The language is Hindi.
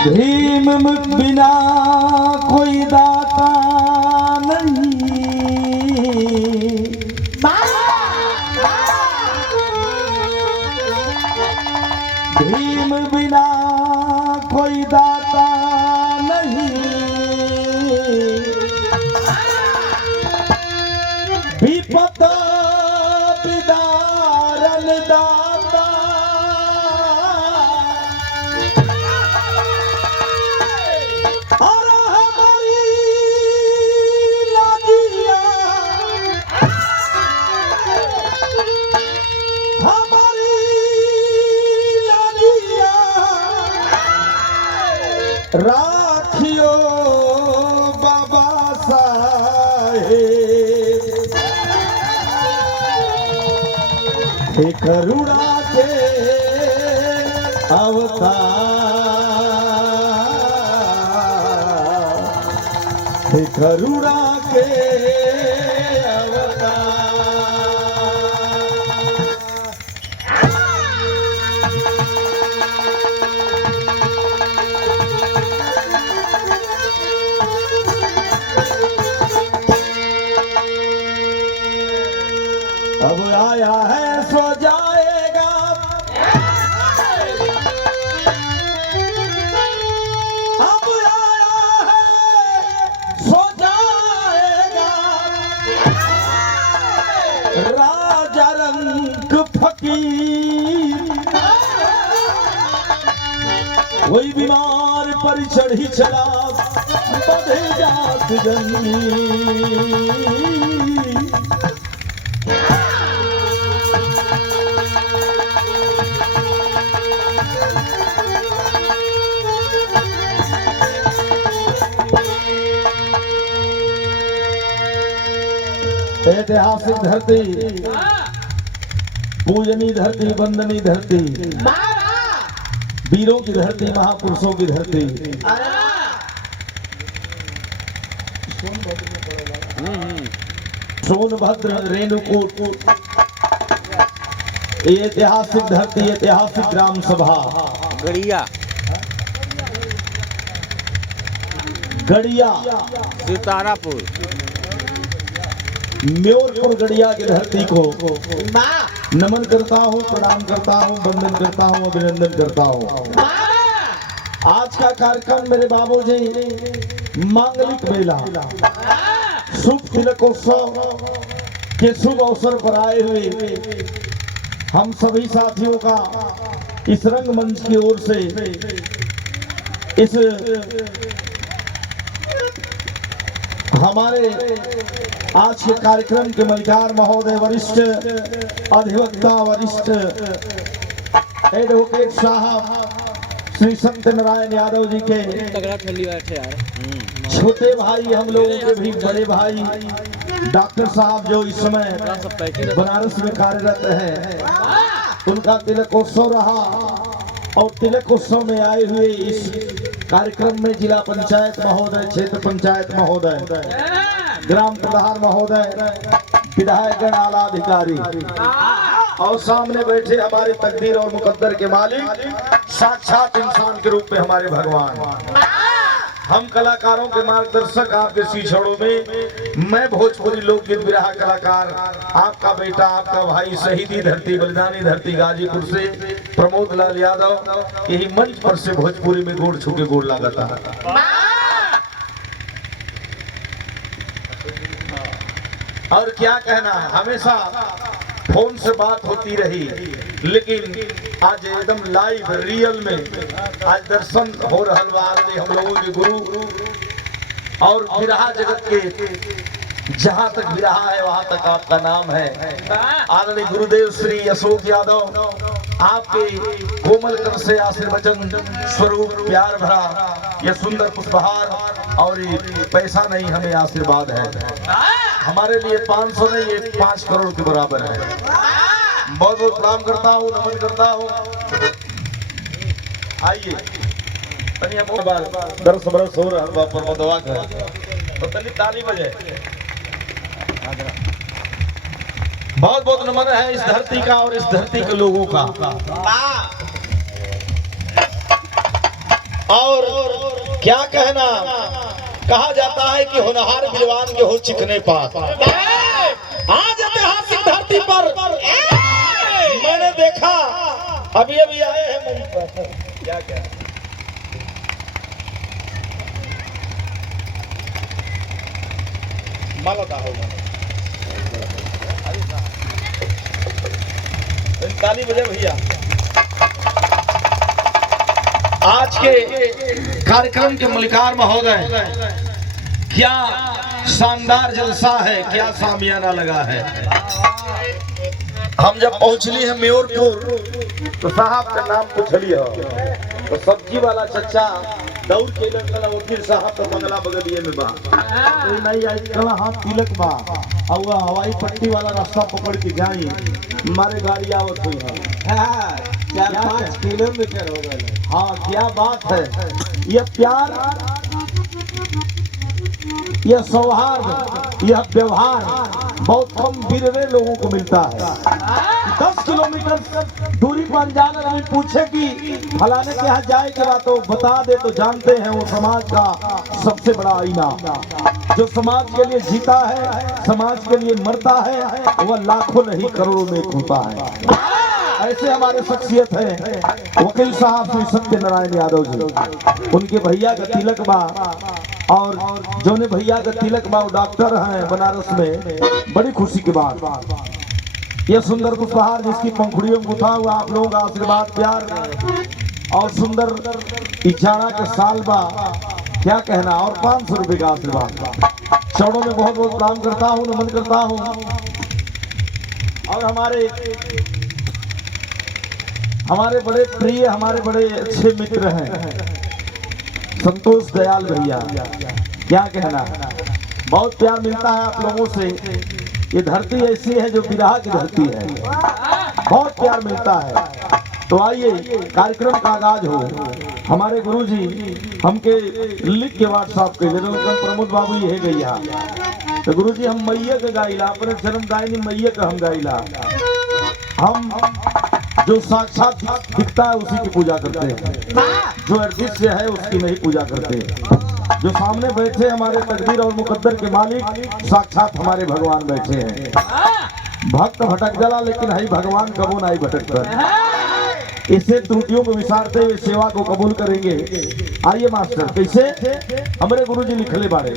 भीम बिना कोई दाता नहीं, भीम बिना कोई दाता नहीं, विपद विदारन दाता, और हमारी लाजिया, हमारी लाजिया राखियो बाबा साहेब, हे करुणा के अवतार, हे करुणा के अवतार। अब आया है सो जाएगा, अब आया है सो जाएगा, राजा रंग फकीर, कोई बीमार पर चढ़ी चला बधे जात जंगी। ऐतिहासिक धरती, पूजनी धरती, वंदनी धरती, वीरों की धरती, महापुरुषों की धरती, सोनभद्र, रेणुकूट, ऐतिहासिक धरती, ऐतिहासिक ग्राम सभा गड़िया गड़िया, सितारापुर, म्योरपुर गड़िया की धरती को नमन करता हूँ, प्रणाम करता हूँ, वंदन करता हूँ, अभिनंदन करता हूँ। आज का कार्यक्रम मेरे बाबूजी मांगलिक मेला, शुभ तिलकोत्सव के शुभ अवसर पर आए हुए हम सभी साथियों का इस रंगमंच की ओर से इस हमारे आज के कार्यक्रम के मलिकार महोदय, वरिष्ठ अधिवक्ता, वरिष्ठ एडवोकेट साहब श्री सत्यनारायण यादव जी के छोटे भाई, हम लोगों के भी बड़े भाई डॉक्टर साहब जो इस समय बनारस में कार्यरत है, उनका तिलकोत्सव रहा। और तिलकोत्सव में आए हुए इस कार्यक्रम में जिला पंचायत महोदय, क्षेत्र पंचायत महोदय, ग्राम प्रधान महोदय, विधायकगण, आला अधिकारी और सामने बैठे हमारे तकदीर और मुकद्दर के मालिक, साक्षात इंसान के रूप में हमारे भगवान, हम कलाकारों के मार्गदर्शक आपके सीछड़ों में, मैं भोजपुरी लोकगीत विरहा कलाकार आपका बेटा, आपका भाई, शहीदी धरती, बलिदानी धरती गाजीपुर से प्रमोद लाल यादव, यही मंच पर से भोजपुरी में गोड़ छू के गोड़ लगाता है। और क्या कहना, हमेशा फोन से बात होती रही, लेकिन आज एकदम लाइव रियल में आज दर्शन हो रहा है हम लोगों के गुरु और विरहा जगत के, जहां तक विरहा है वहां तक आपका नाम है। आदरणीय गुरुदेव श्री अशोक यादव, आपके कोमल कर से आशीर्वचन स्वरूप प्यार भरा यह सुंदर पुष्पहार और ये पैसा नहीं, हमें आशीर्वाद है। हमारे लिए 500 नहीं, ये 5 करोड़ के बराबर है। बहुत बहुत प्रणाम करता हूँ, नमन करता हूँ। आइए दरस बरस हो रहा पर मदवा का तो तनी ताली बजे। बहुत बहुत नमन है इस धरती का और इस धरती के लोगों का। और क्या कहना, कहा जाता है कि होनहार विद्वान के हो चिकने पास। आज ऐतिहासिक धरती पर मैंने देखा, अभी अभी आए हैं मंच पर, क्या क्या मालदा होगा 45 बजे भैया। आज के कार्यक्रम के मलिकार महोदय, क्या शानदार जलसा है, क्या सामियाना लगा है। हम जब पहुंचली है मेयरपुर तो साहब का नाम पूछ लिया, तो सब्जी वाला चचा दौड़ के लड़का वकील साहब का बंगला बगलिए में बा, कोई नहीं आई कला हाथ तिलक बा, और वह हवाई पट्टी वाला रास्ता पकड़ के जाई, हमारे गाड़ी आवत हुई है 4-5 किलोमीटर हो गए। हाँ क्या बात है, यह प्यार, यह सौहार्द, यह व्यवहार बहुत कम बिरले लोगों को मिलता है। 10 किलोमीटर दूरी पर अनजान आदमी पूछे कि फलाने के यहाँ जाए के बाद तो बता दे, तो जानते हैं वो समाज का सबसे बड़ा आईना, जो समाज के लिए जीता है, समाज के लिए मरता है, वह लाखों नहीं करोड़ों में होता है। ऐसे हमारे शख्सियत है वकील साहब श्री सत्यनारायण यादव जी, उनके भैया का तिलक बा, और जो ने भैया का तिलक बा वो डॉक्टर हैं बनारस में, बड़ी खुशी की बात। ये सुंदर पुष्पहार जिसकी पंखुड़ियों में गुथा हुआ, आप लोगों का आशीर्वाद प्यार और सुंदर इजाड़ा के साल बा, क्या कहना, और 500 रुपए का आशीर्वाद। चरणों में बहुत बहुत प्रणाम करता हूँ, नमन करता हूँ। और हमारे बड़े प्रिय, हमारे बड़े अच्छे मित्र हैं संतोष दयाल भैया, क्या कहना, बहुत प्यार मिलता है आप लोगों से। ये धरती ऐसी है जो विरह की धरती है, बहुत प्यार मिलता है। तो आइए कार्यक्रम का आगाज हो। हमारे गुरुजी हमके लिख के व्हाट्सएप के प्रमोद बाबू ये गैया, तो गुरुजी हम मैया के गाइला, अपने जन्म दायनी मैया का हम गाइला, हम जो साक्षात दिखता है उसी की पूजा करते हैं, जो अदृश्य है उसकी नहीं पूजा करते। जो सामने बैठे हमारे तकदीर और मुकद्दर के मालिक साक्षात हमारे भगवान बैठे हैं। भक्त भटक जाला लेकिन है भगवान कबू नहीं भटकता। इसे त्रुटियों को विसारते हुए सेवा को कबूल करेंगे। आइए मास्टर, कैसे हमारे गुरुजी लिखले बारे